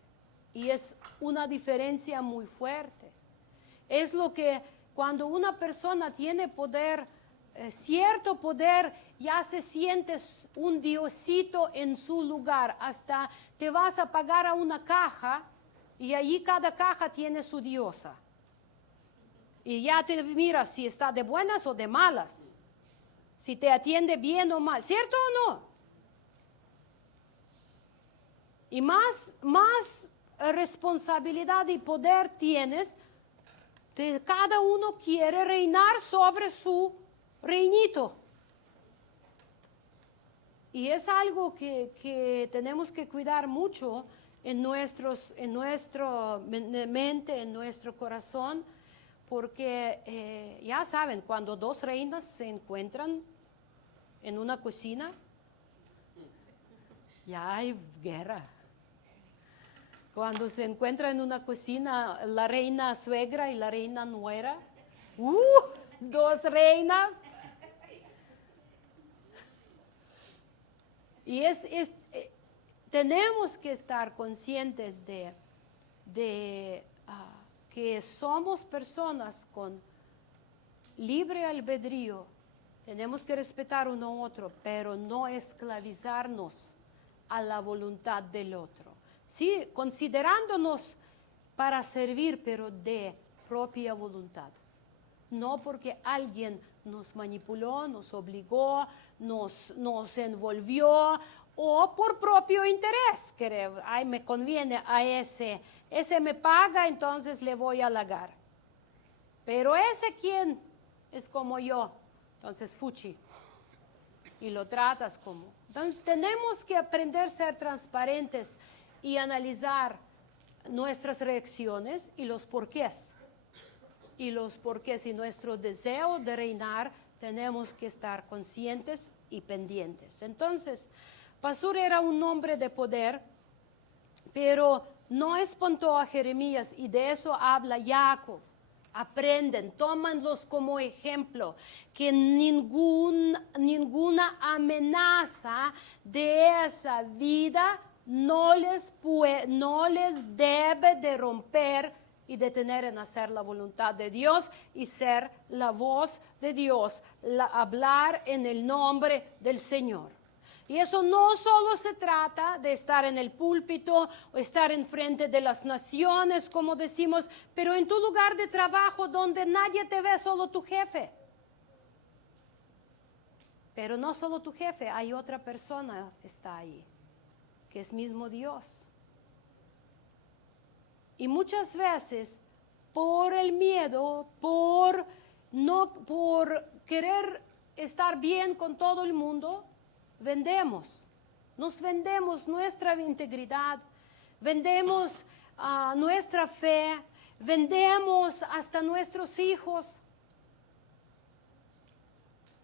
Y es una diferencia muy fuerte. Es lo que cuando una persona tiene poder, cierto poder, ya se siente un diosito en su lugar. Hasta te vas a pagar a una caja y allí cada caja tiene su diosa. Y ya te miras si está de buenas o de malas, si te atiende bien o mal, ¿cierto o no? Y más responsabilidad y poder tienes, cada uno quiere reinar sobre su reinito. Y es algo que tenemos que cuidar mucho en nuestra mente, en nuestro corazón, porque ya saben, cuando dos reinas se encuentran en una cocina, ya hay guerra. Cuando se encuentra en una cocina la reina suegra y la reina nuera, dos reinas. Y tenemos que estar conscientes de que somos personas con libre albedrío. Tenemos que respetar uno a otro, pero no esclavizarnos a la voluntad del otro. Sí, considerándonos para servir, pero de propia voluntad. No porque alguien nos manipuló, nos obligó, nos envolvió, o por propio interés, que ay, me conviene a ese me paga, entonces le voy a halagar. Pero ese quien es como yo, entonces fuchi, y lo tratas como. Entonces tenemos que aprender a ser transparentes y analizar nuestras reacciones y los porqués. Y nuestro deseo de reinar, tenemos que estar conscientes y pendientes. Entonces, Pasur era un hombre de poder, pero no espantó a Jeremías, y de eso habla Jacob. Aprenden, tómanlos como ejemplo, que ninguna amenaza de esa vida no les debe de romper y detener en hacer la voluntad de Dios y ser la voz de Dios, hablar en el nombre del Señor. Y eso no solo se trata de estar en el púlpito o estar enfrente de las naciones, como decimos, pero en tu lugar de trabajo donde nadie te ve, solo tu jefe. Pero no solo tu jefe, hay otra persona que está ahí, que es mismo Dios. Y muchas veces, por el miedo, por querer estar bien con todo el mundo, nos vendemos nuestra integridad, vendemos nuestra fe, vendemos hasta nuestros hijos.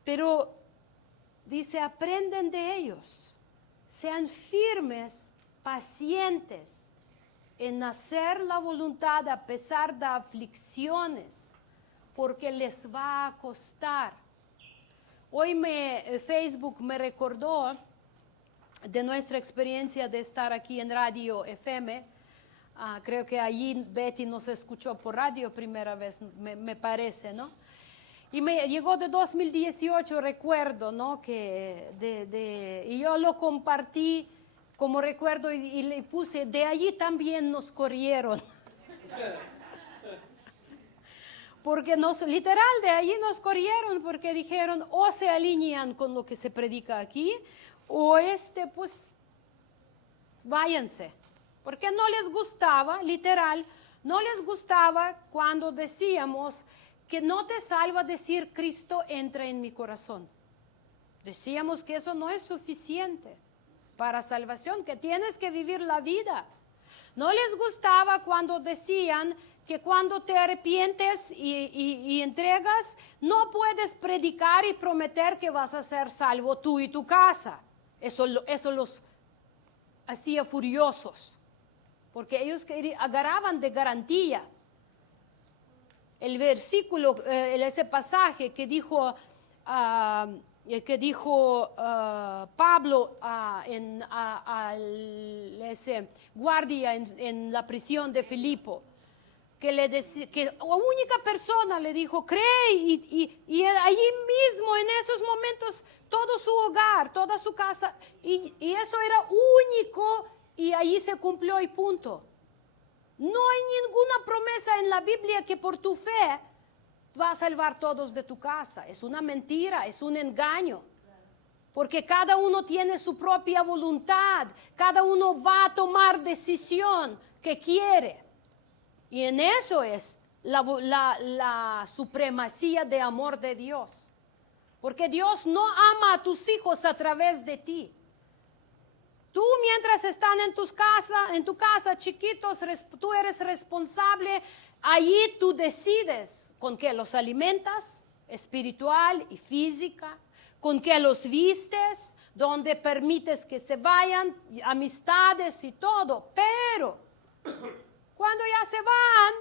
Pero dice, aprenden de ellos, sean firmes, pacientes en hacer la voluntad a pesar de aflicciones, porque les va a costar. Hoy Facebook me recordó de nuestra experiencia de estar aquí en Radio FM. Creo que allí Betty nos escuchó por radio primera vez, me parece, ¿no? Y me llegó de 2018, recuerdo, ¿no? Y yo lo compartí como recuerdo y le puse, de allí también nos corrieron. Porque literal, de allí nos corrieron porque dijeron, o se alinean con lo que se predica aquí, o pues, váyanse. Porque no les gustaba, literal, no les gustaba cuando decíamos que no te salva decir Cristo entra en mi corazón. Decíamos que eso no es suficiente para salvación, que tienes que vivir la vida. No les gustaba cuando decían que cuando te arrepientes y entregas, no puedes predicar y prometer que vas a ser salvo tú y tu casa. Eso los hacía furiosos, porque ellos agarraban de garantía el versículo, ese pasaje que dijo Pablo ese guardia en la prisión de Filipo, que la única persona le dijo, cree, y allí mismo, en esos momentos, todo su hogar, toda su casa, y eso era único, y allí se cumplió y punto. No hay ninguna promesa en la Biblia que por tu fe va a salvar todos de tu casa. Es una mentira, es un engaño. Porque cada uno tiene su propia voluntad, cada uno va a tomar decisión que quiere. Y en eso es la supremacía de amor de Dios. Porque Dios no ama a tus hijos a través de ti. Tú mientras están en tu casa, chiquitos, tú eres responsable. Allí tú decides con qué los alimentas, espiritual y física, con qué los vistes, donde permites que se vayan, amistades y todo. Pero cuando ya se van,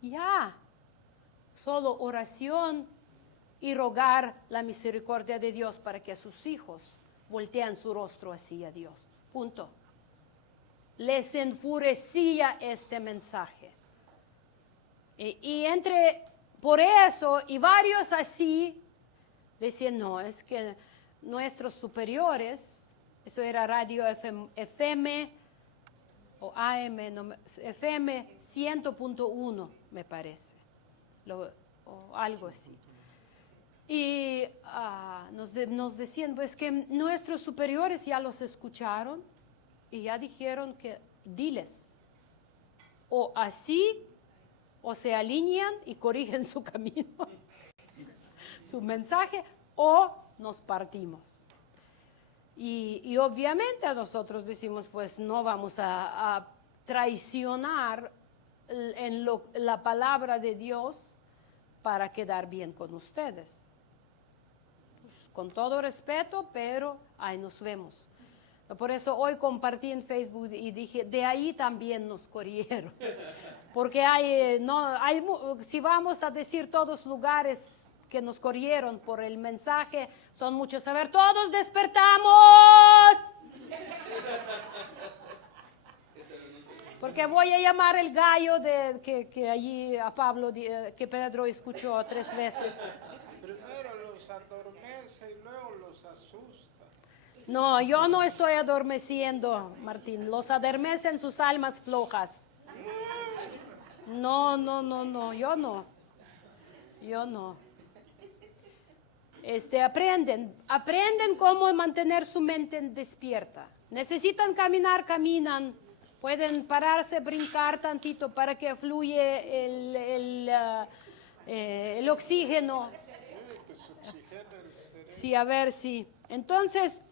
ya, solo oración y rogar la misericordia de Dios para que sus hijos volteen su rostro hacia Dios. Punto. Les enfurecía este mensaje. Por eso, y varios así, decían, no, es que nuestros superiores, eso era radio FM o AM, no, FM 100.1 me parece, o algo así. Y nos decían, pues que nuestros superiores ya los escucharon y ya dijeron que diles, o así, o se alinean y corrigen su camino, su mensaje, o nos partimos. Y obviamente a nosotros decimos, pues no vamos a traicionar la palabra de Dios para quedar bien con ustedes. Pues, con todo respeto, pero ahí nos vemos. Por eso hoy compartí en Facebook y dije, de ahí también nos corrieron. Porque si vamos a decir todos lugares que nos corrieron por el mensaje, son muchos. A ver, todos despertamos. Porque voy a llamar el gallo que allí a Pablo, que Pedro escuchó 3 veces. Primero los adormece y luego los asusta. No, yo no estoy adormeciendo, Martín. Los adormecen sus almas flojas. No, yo no. Aprenden cómo mantener su mente despierta. Necesitan caminar, caminan. Pueden pararse, brincar tantito para que fluye el oxígeno. Sí, a ver si. Entonces,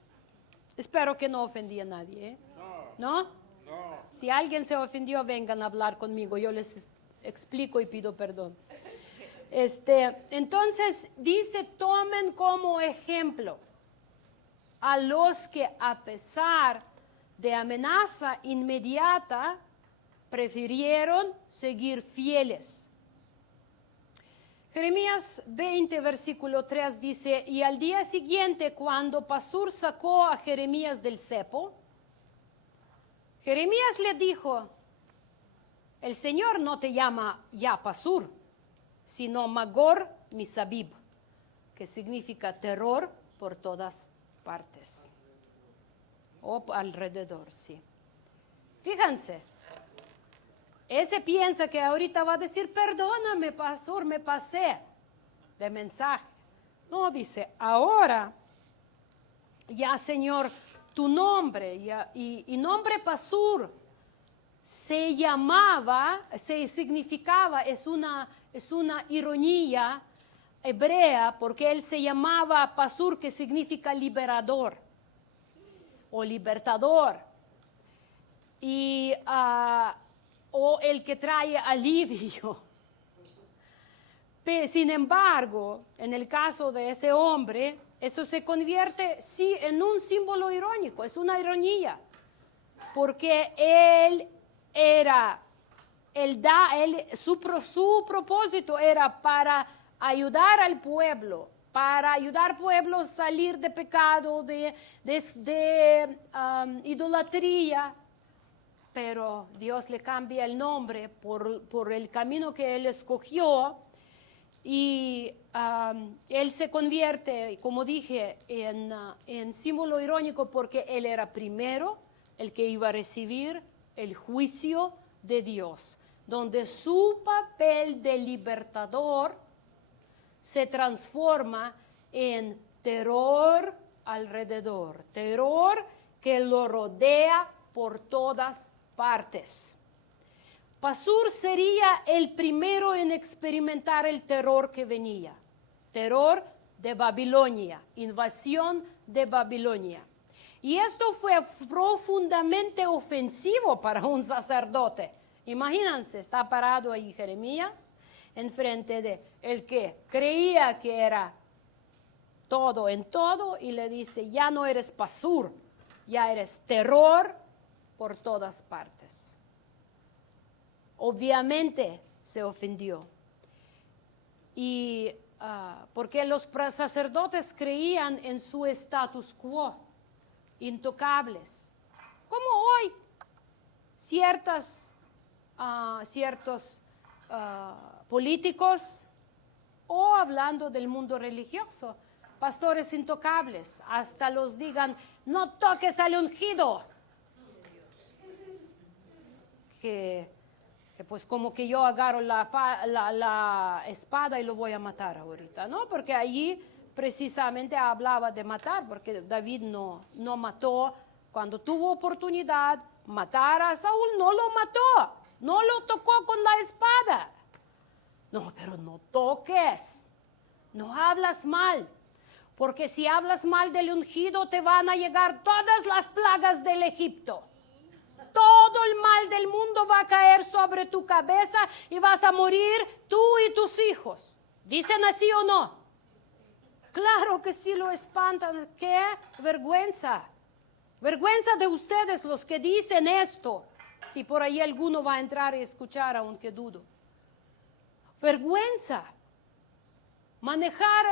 espero que no ofendí a nadie, ¿eh? ¿No? Si alguien se ofendió, vengan a hablar conmigo. Yo les explico y pido perdón. Entonces, dice, tomen como ejemplo a los que a pesar de amenaza inmediata, prefirieron seguir fieles. Jeremías 20, versículo 3 dice, y al día siguiente, cuando Pasur sacó a Jeremías del cepo, Jeremías le dijo, el Señor no te llama ya Pasur, sino Magor Misabib, que significa terror por todas partes. O alrededor, sí. Fíjense, ese piensa que ahorita va a decir, perdóname, pastor, me pasé de mensaje. No, dice, ahora, ya Señor, tu nombre, y nombre Pasur, significaba, es una ironía hebrea, porque él se llamaba Pasur, que significa liberador o libertador, o el que trae alivio. Sin embargo, en el caso de ese hombre, eso se convierte sí en un símbolo irónico, es una ironía, porque su propósito era para ayudar al pueblo, para ayudar al pueblo a salir de pecado, de idolatría, pero Dios le cambia el nombre por el camino que él escogió. Y él se convierte, como dije, en símbolo irónico porque él era primero el que iba a recibir el juicio de Dios, donde su papel de libertador se transforma en terror alrededor, terror que lo rodea por todas partes. Pasur sería el primero en experimentar el terror que venía, terror de Babilonia, invasión de Babilonia. Y esto fue profundamente ofensivo para un sacerdote. Imagínense, está parado ahí Jeremías enfrente de el que creía que era todo en todo y le dice, ya no eres Pasur, ya eres terror por todas partes. Obviamente se ofendió. Y porque los sacerdotes creían en su status quo, intocables. Como hoy, ciertos políticos, o hablando del mundo religioso, pastores intocables, hasta los digan, no toques al ungido. Que pues como que yo agarro la espada y lo voy a matar ahorita, ¿no? Porque allí precisamente hablaba de matar, porque David no mató cuando tuvo oportunidad, matar a Saúl, no lo mató, no lo tocó con la espada. No, pero no toques, no hablas mal, porque si hablas mal del ungido te van a llegar todas las plagas del Egipto. Todo el mal del mundo va a caer sobre tu cabeza y vas a morir tú y tus hijos. ¿Dicen así o no? Claro que sí lo espantan. ¡Qué vergüenza! Vergüenza de ustedes los que dicen esto. Si por ahí alguno va a entrar y escuchar, aunque dudo. Vergüenza. Manejar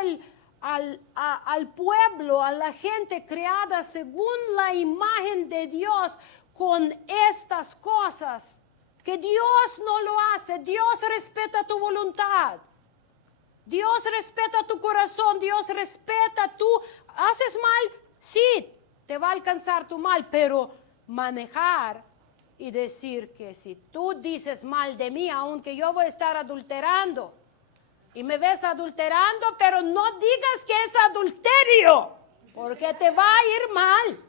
al pueblo, a la gente creada según la imagen de Dios, con estas cosas, que Dios no lo hace. Dios respeta tu voluntad, Dios respeta tu corazón, Dios respeta tú. Haces mal, sí, te va a alcanzar tu mal, pero manejar y decir que si tú dices mal de mí, aunque yo voy a estar adulterando, y me ves adulterando, pero no digas que es adulterio, porque te va a ir mal.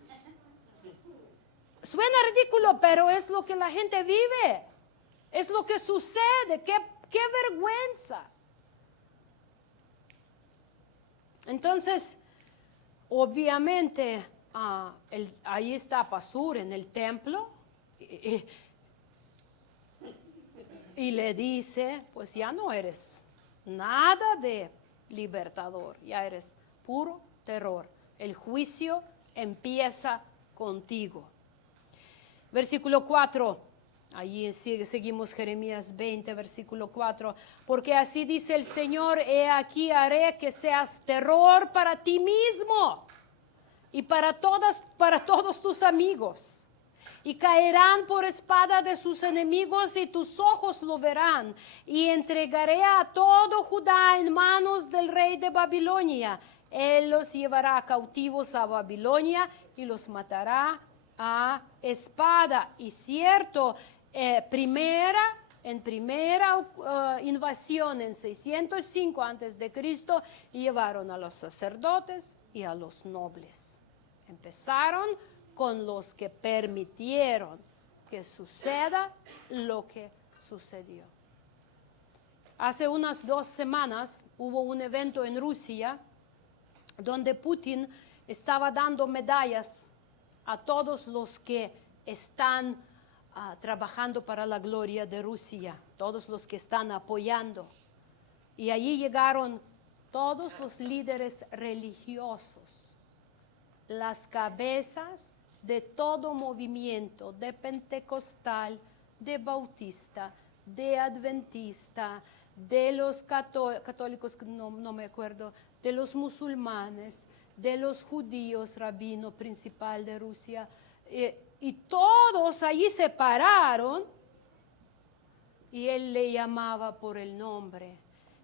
Suena ridículo, pero es lo que la gente vive. Es lo que sucede. ¡Qué vergüenza! Entonces, obviamente, ahí está Pasur en el templo. Y le dice, pues ya no eres nada de libertador. Ya eres puro terror. El juicio empieza contigo. Versículo 4, allí seguimos Jeremías 20, versículo 4. Porque así dice el Señor, he aquí haré que seas terror para ti mismo y para todos tus amigos. Y caerán por espada de sus enemigos y tus ojos lo verán. Y entregaré a todo Judá en manos del rey de Babilonia. Él los llevará cautivos a Babilonia y los matará a espada. Y cierto, en primera invasión en 605 antes de Cristo, llevaron a los sacerdotes y a los nobles. Empezaron con los que permitieron que suceda lo que sucedió. Hace unas 2 semanas hubo un evento en Rusia donde Putin estaba dando medallas a todos los que están trabajando para la gloria de Rusia, todos los que están apoyando. Y allí llegaron todos los líderes religiosos, las cabezas de todo movimiento, de pentecostal, de bautista, de adventista, de los católicos, no me acuerdo, de los musulmanes, de los judíos, rabino principal de Rusia, y todos allí se pararon y él le llamaba por el nombre.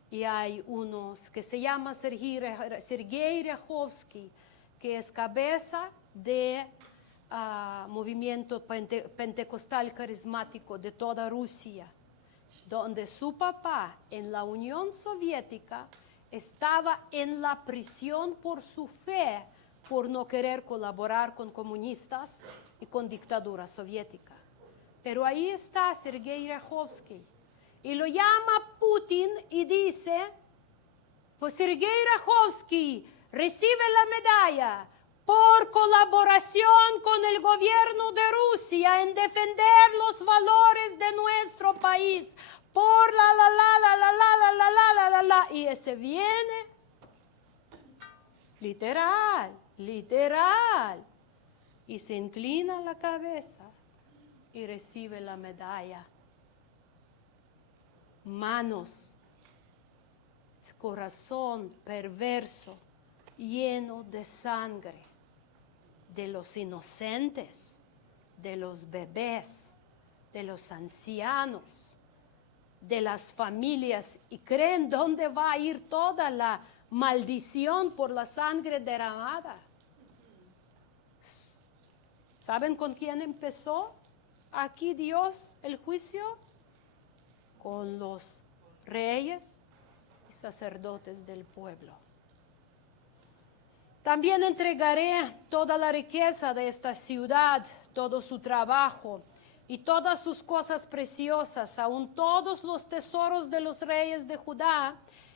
Y hay unos que se llama Sergei Ryachovsky, que es cabeza de movimiento pentecostal carismático de toda Rusia, donde su papá en la Unión Soviética estaba en la prisión por su fe, por no querer colaborar con comunistas y con dictadura soviética. Pero ahí está Sergei Ryachovsky. Y lo llama Putin y dice, pues Sergei Ryachovsky recibe la medalla por colaboración con el gobierno de Rusia en defender los valores de nuestro país, por la. Y ese viene, literal, y se inclina la cabeza y recibe la medalla. Manos, corazón perverso, lleno de sangre, de los inocentes, de los bebés, de los ancianos, de las familias, y creen dónde va a ir toda la maldición por la sangre derramada. ¿Saben con quién empezó aquí Dios el juicio? Con los reyes y sacerdotes del pueblo. También entregaré toda la riqueza de esta ciudad, todo su trabajo y todas sus cosas preciosas, aun todos los tesoros de los reyes de Judá,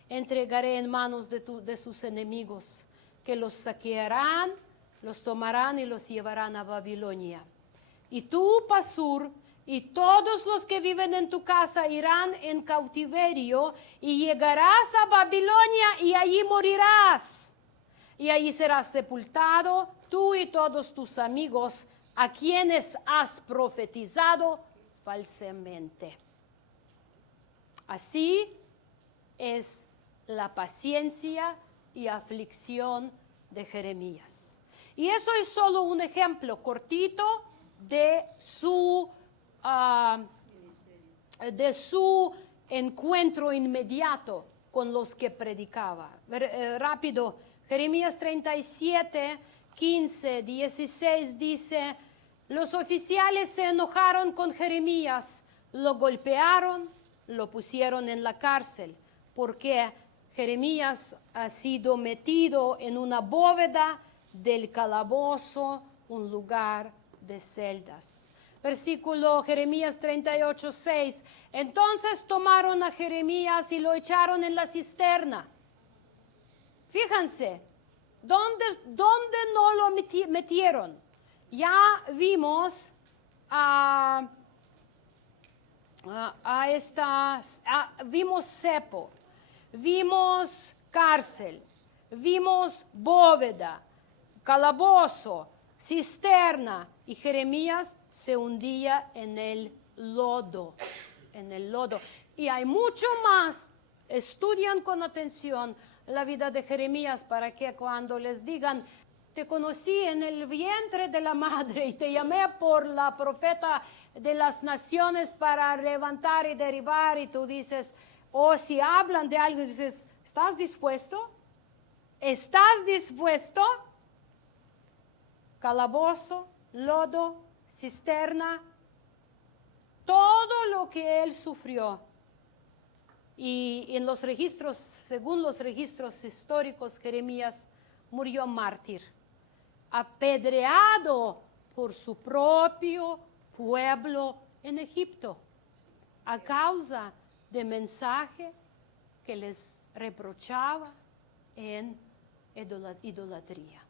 entregaré en manos de sus enemigos, que los saquearán, los tomarán y los llevarán a Babilonia. Y tú, Pasur, y todos los que viven en tu casa irán en cautiverio, y llegarás a Babilonia y allí morirás. Y allí serás sepultado, tú y todos tus amigos, a quienes has profetizado falsamente. Así es la paciencia y aflicción de Jeremías. Y eso es solo un ejemplo cortito de su encuentro inmediato con los que predicaba. Rápido, Jeremías 37, 15, 16 dice, los oficiales se enojaron con Jeremías, lo golpearon, lo pusieron en la cárcel, porque Jeremías ha sido metido en una bóveda del calabozo, un lugar de celdas. Versículo Jeremías 38, 6. Entonces tomaron a Jeremías y lo echaron en la cisterna. Fíjense, ¿dónde no lo metieron? Ya vimos vimos cepo, vimos cárcel, vimos bóveda, calabozo, cisterna, y Jeremías se hundía en el lodo, Y hay mucho más. Estudian con atención la vida de Jeremías para que cuando les digan, te conocí en el vientre de la madre y te llamé por la profeta de las naciones para levantar y derribar, y tú dices, o si hablan de algo, dices, ¿estás dispuesto? ¿Estás dispuesto? Calabozo, lodo, cisterna, todo lo que él sufrió. Y en los registros, según los registros históricos, Jeremías murió mártir, apedreado por su propio pueblo en Egipto, a causa del mensaje que les reprochaba en idolatría.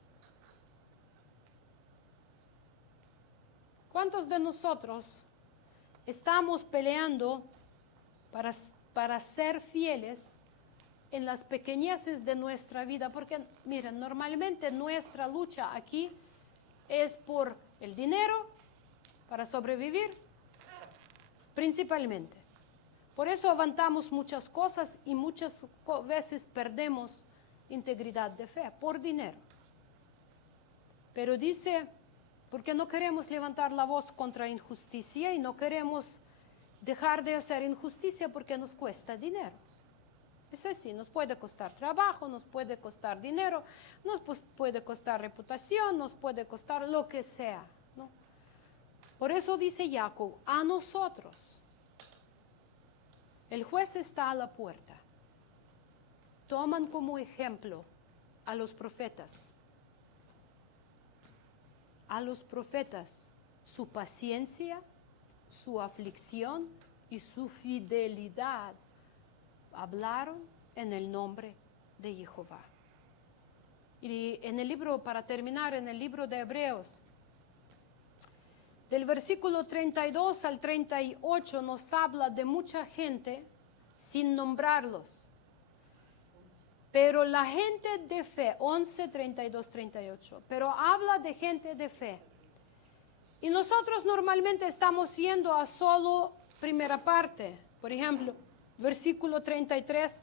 ¿Cuántos de nosotros estamos peleando para ser fieles en las pequeñeces de nuestra vida? Porque, miren, normalmente nuestra lucha aquí es por el dinero, para sobrevivir, principalmente. Por eso aguantamos muchas cosas y muchas veces perdemos integridad de fe, por dinero. Pero dice porque no queremos levantar la voz contra injusticia y no queremos dejar de hacer injusticia porque nos cuesta dinero. Es así, nos puede costar trabajo, nos puede costar dinero, nos puede costar reputación, nos puede costar lo que sea, ¿no? Por eso dice Jacob, a nosotros, el juez está a la puerta. Toman como ejemplo a los profetas. A los profetas, su paciencia, su aflicción y su fidelidad hablaron en el nombre de Jehová. Y en el libro, para terminar, en el libro de Hebreos, del versículo 32 al 38 nos habla de mucha gente sin nombrarlos. Pero la gente de fe, 11, 32, 38, pero habla de gente de fe. Y nosotros normalmente estamos viendo a solo primera parte. Por ejemplo, versículo 33,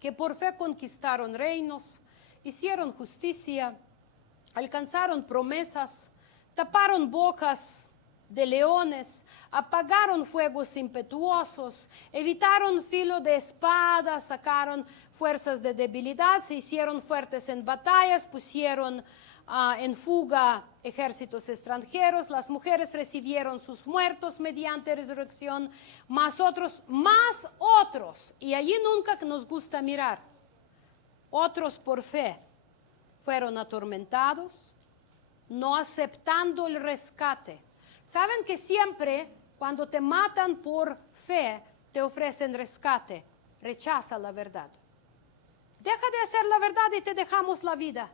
que por fe conquistaron reinos, hicieron justicia, alcanzaron promesas, taparon bocas de leones, apagaron fuegos impetuosos, evitaron filo de espada, sacaron fuerzas de debilidad, se hicieron fuertes en batallas, pusieron en fuga ejércitos extranjeros, las mujeres recibieron sus muertos mediante resurrección, más otros, y allí nunca nos gusta mirar, otros por fe fueron atormentados, no aceptando el rescate. Saben que siempre cuando te matan por fe, te ofrecen rescate. Rechaza la verdad. Deja de hacer la verdad y te dejamos la vida.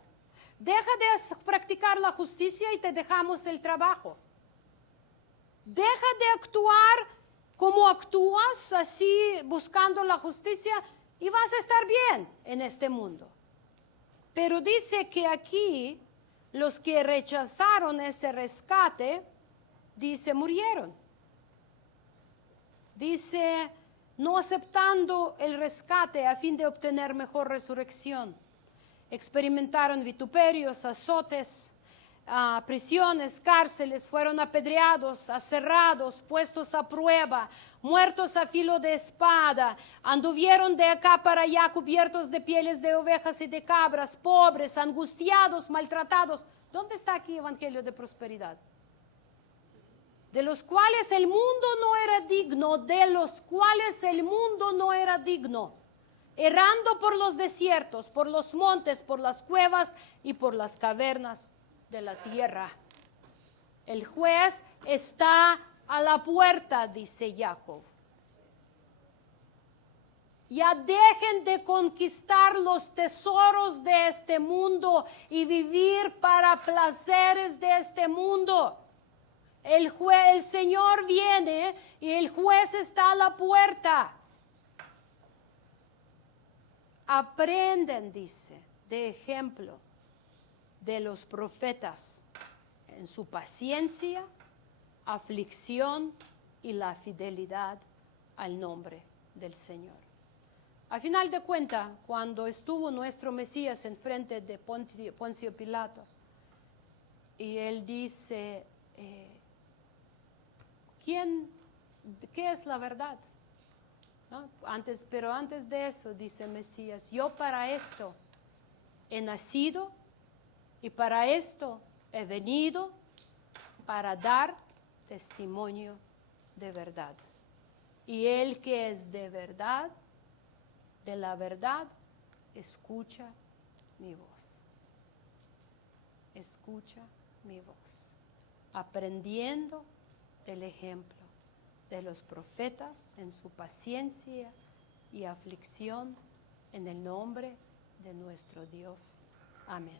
Deja de practicar la justicia y te dejamos el trabajo. Deja de actuar como actúas, así buscando la justicia, y vas a estar bien en este mundo. Pero dice que aquí los que rechazaron ese rescate, dice, murieron. Dice, no aceptando el rescate a fin de obtener mejor resurrección. Experimentaron vituperios, azotes, prisiones, cárceles, fueron apedreados, aserrados, puestos a prueba, muertos a filo de espada, anduvieron de acá para allá cubiertos de pieles de ovejas y de cabras, pobres, angustiados, maltratados. ¿Dónde está aquí Evangelio de Prosperidad? De los cuales el mundo no era digno, de los cuales el mundo no era digno, errando por los desiertos, por los montes, por las cuevas y por las cavernas de la tierra. El juez está a la puerta, dice Jacob. Ya dejen de conquistar los tesoros de este mundo y vivir para placeres de este mundo. El Señor viene y el juez está a la puerta. Aprenden, dice, de ejemplo de los profetas en su paciencia, aflicción y la fidelidad al nombre del Señor. A final de cuentas, cuando estuvo nuestro Mesías enfrente de Poncio Pilato, y él dice, ¿qué es la verdad? ¿No? Pero antes de eso, dice Mesías, yo para esto he nacido y para esto he venido, para dar testimonio de verdad. Y el que es de verdad, de la verdad, escucha mi voz. Escucha mi voz. Aprendiendo del ejemplo de los profetas en su paciencia y aflicción, en el nombre de nuestro Dios. Amén.